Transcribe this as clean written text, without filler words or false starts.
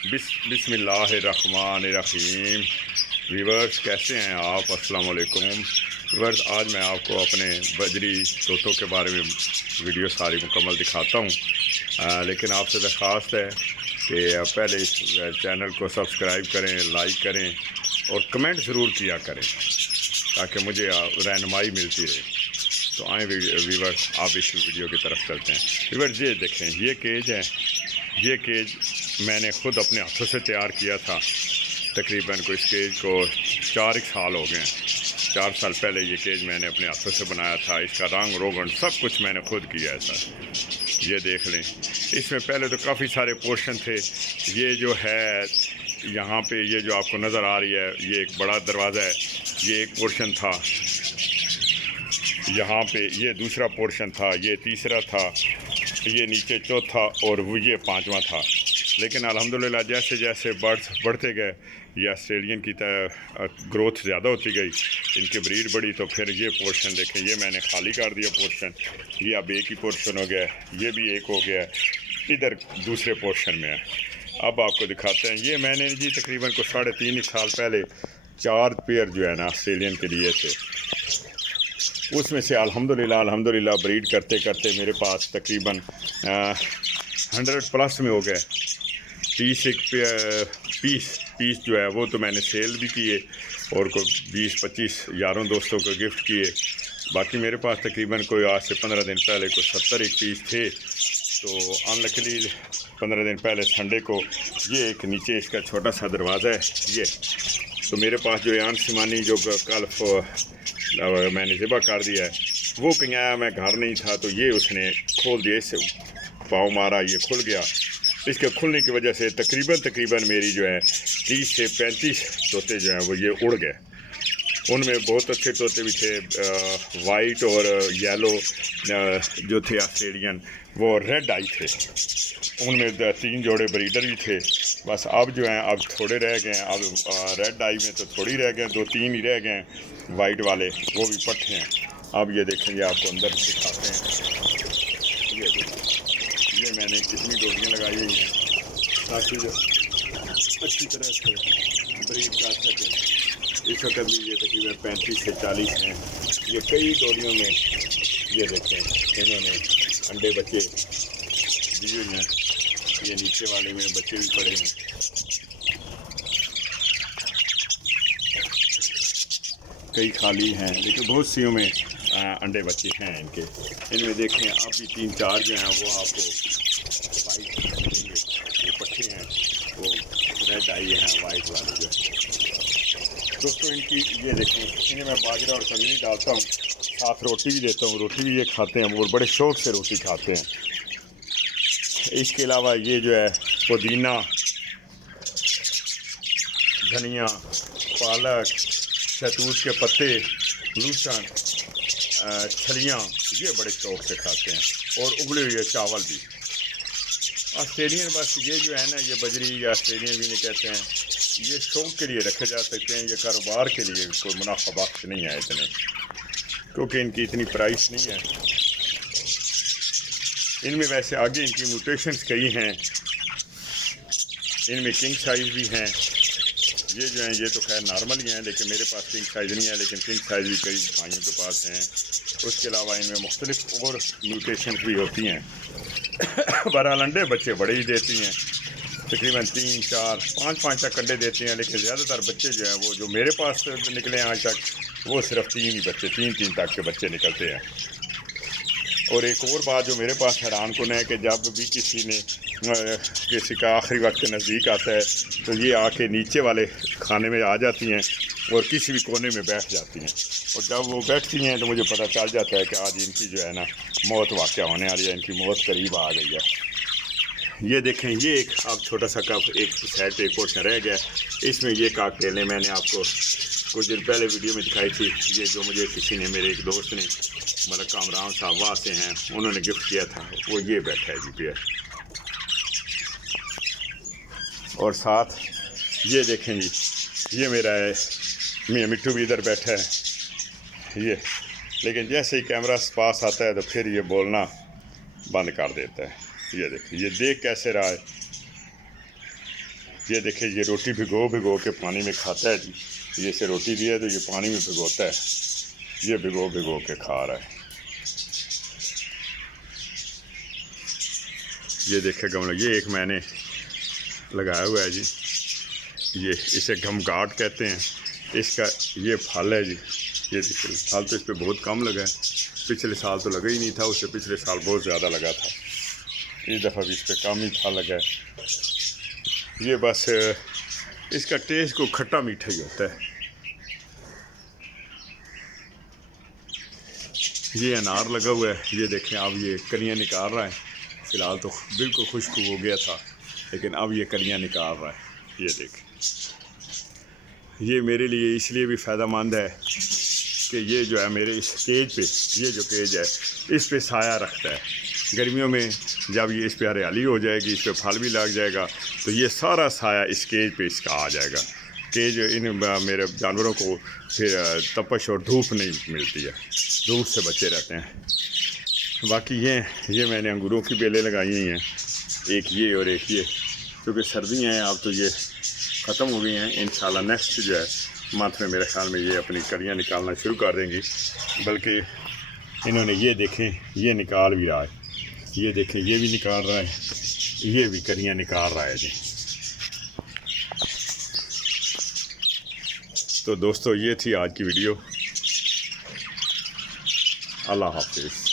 बिस्मिल्लाहिर्रहमानिर्रहीम। वीवर्स कैसे हैं आप? अस्सलाम वालेकुम वीवर्स। आज मैं आपको अपने बजरी तोतों के बारे में वीडियो सारी मुकम्मल दिखाता हूँ, लेकिन आपसे दरख्वास्त है कि पहले इस चैनल को सब्सक्राइब करें, लाइक करें और कमेंट ज़रूर किया करें ताकि मुझे रहनुमाई मिलती रहे। तो आए वीवर्स, आप इस वीडियो की तरफ चलते हैं। वीवर्स ये देखें, ये केज है। ये केज मैंने ख़ुद अपने हाथों से तैयार किया था। तकरीबन को इस केज को 4 साल हो गए। 4 साल पहले ये केज मैंने अपने हाथों से बनाया था। इसका रंग रोगन सब कुछ मैंने खुद किया है सर। ये देख लें, इसमें पहले तो काफ़ी सारे पोर्शन थे। ये जो है यहाँ पे, ये जो आपको नज़र आ रही है, ये एक बड़ा दरवाज़ा है। ये एक पोर्शन था। यहाँ पे ये दूसरा पोर्शन था, ये तीसरा था, ये नीचे चौथा और वो ये 5वां था। लेकिन अल्हम्दुलिल्लाह जैसे जैसे बढ़ते गए, ये ऑस्ट्रेलियन की ग्रोथ ज़्यादा होती गई, इनकी ब्रीड बढ़ी, तो फिर ये पोर्शन देखें, ये मैंने खाली कर दिया पोर्शन। ये अब एक ही पोर्शन हो गया, ये भी एक हो गया, इधर दूसरे पोर्शन में है। अब आपको दिखाते हैं। ये मैंने जी तकरीबन को 3.5 साल पहले 4 पेयर जो है ना ऑस्ट्रेलियन के लिए थे। उसमें से अल्हम्दुलिल्लाह ब्रीड करते करते मेरे पास तकरीबन 100+ में हो गए। 30 पीस जो है वो तो मैंने सेल भी किए और कोई 20-25 यारों दोस्तों को गिफ्ट किए। बाकी मेरे पास तकरीबन कोई आज से 15 दिन पहले कोई 70 पीस थे। तो अनलकीली 15 दिन पहले संडे को ये एक नीचे इसका छोटा सा दरवाज़ा है ये। तो मेरे पास जो यान सिमानी जो कल मैंने ज़िबा कर दिया है, वो कहीं आया, मैं घर नहीं था, तो ये उसने खोल दिया, इससे पाँव मारा, ये खुल गया। इसके खुलने की वजह से तकरीबन मेरी जो है 30 से 35 तोते जो हैं वो ये उड़ गए। उनमें बहुत अच्छे तोते भी थे, वाइट और येलो जो थे ऑस्ट्रेलियन, वो रेड आई थे। उनमें 3 जोड़े ब्रीडर भी थे। बस अब जो हैं अब थोड़े रह गए हैं। अब रेड आई में तो थोड़ी रह गए, 2-3 ही रह गए वाइट वाले, वो भी पट्टे हैं। अब ये देखेंगे, आपको अंदर दिखाते हैं। ये ये मैंने कितनी डोरियाँ लगाई हुई हैं ताकि जो अच्छी तरह से ब्रीड कर सकें। इस वक्त भी ये तकरीबन 35 से 40 हैं। ये कई डोरियों में ये देखें इन्होंने अंडे बच्चे दिए हुए हैं। ये नीचे वाले में बच्चे भी पड़े हैं। कई खाली हैं, लेकिन बहुत सीओं में अंडे बच्चे हैं इनके। इनमें देखें अब भी 3-4 जो हैं वो आपको वाइट मिलेंगे। ये पट्टे हैं वो रेड आई हैं, वाइट वाले जो है दोस्तों। इनकी ये देखें, इन्हें मैं बाजरा और सब्जी डालता हूँ, साथ रोटी भी देता हूँ। रोटी भी ये खाते हैं और बड़े शौक़ से रोटी खाते हैं। इसके अलावा ये जो है पुदीना, धनिया, पालक, शहतूत के पत्ते, लहसुन, छलियाँ, ये बड़े शौक़ से खाते हैं, और उबले हुए चावल भी। ऑस्ट्रेलियन बस ये जो है ना, ये बजरी या ऑस्ट्रेलियन भी नहीं कहते हैं, ये शौक़ के लिए रखे जा सकते हैं। ये कारोबार के लिए कोई मुनाफा बख्श नहीं है इतने, क्योंकि इनकी इतनी प्राइस नहीं है। इनमें वैसे आगे इनकी म्यूटेशंस कई हैं। इनमें किंग साइज़ भी हैं। ये जो हैं ये तो खैर नॉर्मल ही हैं, लेकिन मेरे पास किंग साइज़ नहीं है, लेकिन किंग साइज़ भी कई भाइयों के पास हैं। उसके अलावा इनमें मुख्तलिफ और म्यूटेशंस भी होती हैं। बहरहाल अंडे बच्चे बड़े ही देती हैं, तकरीबन 3, 4, 5 तक अंडे देती हैं। लेकिन ज़्यादातर बच्चे जो हैं वो जो मेरे पास निकले हैं आज तक, वो सिर्फ 3 ही बच्चे, 3 तक के बच्चे निकलते हैं। और एक और बात जो मेरे पास हैरान कुन है कि जब भी किसी का आखिरी वक्त नज़दीक आता है, तो ये आके नीचे वाले खाने में आ जाती हैं और किसी भी कोने में बैठ जाती हैं। और जब वो बैठती हैं तो मुझे पता चल जाता है कि आज इनकी जो है ना मौत वाक़या होने वाली है, इनकी मौत करीब आ गई है। ये देखें, ये एक अब छोटा सा कप एक साइड पे एक पोर्शन रह गया। इसमें ये काकटेलें मैंने आपको कुछ दिन पहले वीडियो में दिखाई थी। ये जो मुझे किसी ने, मेरे एक दोस्त ने, मतलब कामरान साहब वहाँ से हैं, उन्होंने गिफ्ट किया था, वो ये बैठा है जी पेयर। और साथ ये देखें जी, ये मेरा है मियाँ मिट्टू भी इधर बैठा है ये। लेकिन जैसे ही कैमरा पास आता है तो फिर ये बोलना बंद कर देता है। ये देखिए, ये देख कैसे रहा है। ये देखिए, ये रोटी भिगो के पानी में खाता है जी। ये इसे रोटी दिया है तो ये पानी में भिगोता है, ये भिगो के खा रहा है। ये देखिए गमला, ये एक मैंने लगाया हुआ है जी, ये इसे घमगाट कहते हैं। इसका ये फल है जी, ये देखिए फल तो इस पर बहुत कम लगा है। पिछले साल तो लगा ही नहीं था, उससे पिछले साल बहुत ज़्यादा लगा था। इस दफ़ा भी इस पर कम ही फल लगा है। ये बस इसका टेस्ट को खट्टा मीठा ही होता है। ये अनार लगा हुआ है, ये देखें अब ये कलियाँ निकाल रहा है। फ़िलहाल तो बिल्कुल खुश्क हो गया था, लेकिन अब ये कलियाँ निकाल रहा है। ये देखें, ये मेरे लिए इसलिए भी फ़ायदेमंद है कि ये जो है मेरे इस केज पे, ये जो केज है इस पे साया रखता है। गर्मियों में जब ये इस पे हरियाली हो जाएगी, इस पे फल भी लग जाएगा, तो ये सारा साया इस केज पे इसका आ जाएगा। केज इन मेरे जानवरों को फिर तपश और धूप नहीं मिलती है, धूप से बचे रहते हैं। बाकी ये मैंने अंगूरों की बेलें लगाई हुई हैं, एक ये और एक ये, क्योंकि सर्दियाँ हैं अब तो ये ख़त्म हो गई हैं। इंशाल्लाह नेक्स्ट जो है मंथ में मेरे ख्याल में ये अपनी कलियाँ निकालना शुरू कर देंगी। बल्कि इन्होंने ये देखें, ये निकाल भी रहा है, ये देखें ये भी निकाल रहा है, ये भी कलियाँ निकाल रहा है जी। तो दोस्तों, ये थी आज की वीडियो। अल्लाह हाफिज़।